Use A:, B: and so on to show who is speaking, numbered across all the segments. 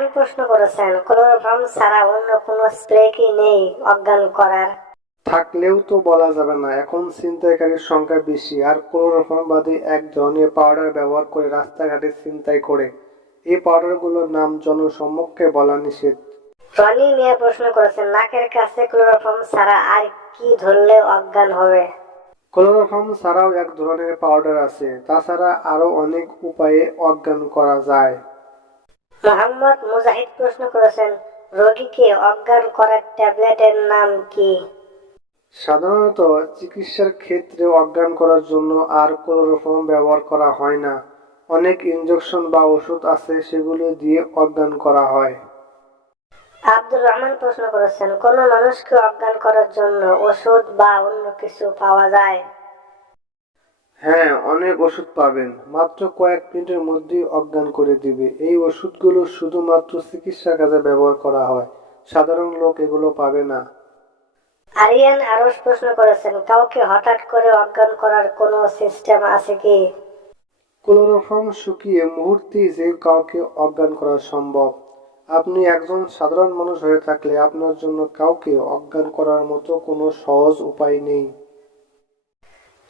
A: রায়হান প্রশ্ন করেছেন ক্লোরোফর্ম ছাড়া অন্য কোনো স্প্রে কি নেই অজ্ঞান করার?
B: থাকলেও তো বলা যাবে না এখন ছিনতাইকারীর সংখ্যা বেশি আর ক্লোরোফর্ম বাদে এক ধরনের পাউডার ব্যবহার করে রাস্তাঘাটে ছিনতাই করে। এই পাউডারগুলোর নাম জনসম্মুখে বলা নিষেধ।
A: রনি নিয়ে প্রশ্ন করেছেন নাকের কাছে ক্লোরোফর্ম ছাড়া আর কি ধরলে অজ্ঞান হবে?
B: ক্লোরোফর্ম ছাড়াও এক ধরনের পাউডার আছে তাছাড়া আরও অনেক উপায়ে অজ্ঞান করা যায়।
A: মোহাম্মদ মুজাহিদ প্রশ্ন করেছেন রোগীকে অজ্ঞান করার ট্যাবলেটের নাম কি?
B: সাধারণত চিকিৎসার ক্ষেত্রে অজ্ঞান করার জন্য আর ক্লোরোফর্ম ব্যবহার করা হয় না। অনেক ইনজেকশন বা ওষুধ আছে সেগুলো দিয়ে অজ্ঞান করা হয়।
A: আব্দুর রহমান প্রশ্ন করেছেন কোন মানুষকে অজ্ঞান করার জন্য ওষুধ বা অন্য কিছু পাওয়া যায়?
B: হ্যাঁ অনেক ওষুধ পাবেন। মাত্র কয়েক মিনিটের মধ্যেই অজ্ঞান করে দিবে। এই ওষুধগুলো শুধুমাত্র চিকিৎসা কাজে ব্যবহার করা হয়। সাধারণ লোক এগুলো পাবে না।
A: আরিয়ান আরস প্রশ্ন করেছেন কাউকে হঠাৎ করে অজ্ঞান করার কোনো সিস্টেম আছে কি?
B: ক্লোরোফর্ম শুকিয়ে মুহূর্তেই যে কাউকে অজ্ঞান করা সম্ভব। আপনি একজন সাধারণ মানুষ হয়ে থাকলে আপনার জন্য কাউকে অজ্ঞান করার মতো কোনো সহজ উপায় নেই।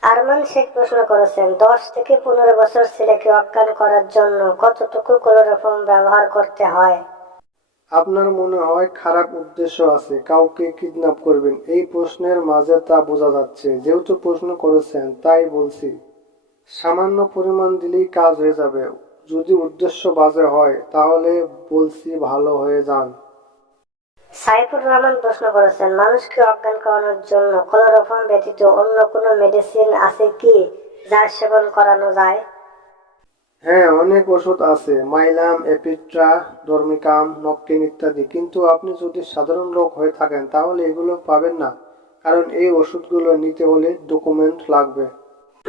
A: আরমান শেখ প্রশ্ন করেছেন, দশ থেকে পনেরো বছর ছেলেকে অজ্ঞান করার জন্য কতটুকু ক্লোরোফর্ম ব্যবহার করতে হয়?
B: আপনার মনে হয় খারাপ উদ্দেশ্য আছে, কাউকে কিডন্যাপ করবেন। এই প্রশ্নের মাঝে তা বোঝা যাচ্ছে। যেহেতু প্রশ্ন করেছেন, তাই বলছি, সামান্য পরিমাণ দিলেই কাজ হয়ে যাবে। যদি উদ্দেশ্য বাজে হয়, তাহলে বলছি ভালো হয়ে যান।
A: সাইফুর রহমান প্রশ্ন করেছেন, মানুষকে অজ্ঞান করানোর জন্য ক্লোরোফর্ম ব্যতীত অন্য কোনো মেডিসিন আছে কি যার সেবন করানো যায়?
B: হ্যাঁ অনেক ওষুধ আছে, মাইলাম, এপিট্রা, ডর্মিকাম নকটিন ইত্যাদি। কিন্তু আপনি যদি সাধারণ লোক হয়ে থাকেন, তাহলে এগুলো পাবেন না, কারণ এই ওষুধগুলো নিতে হলে ডকুমেন্ট লাগবে।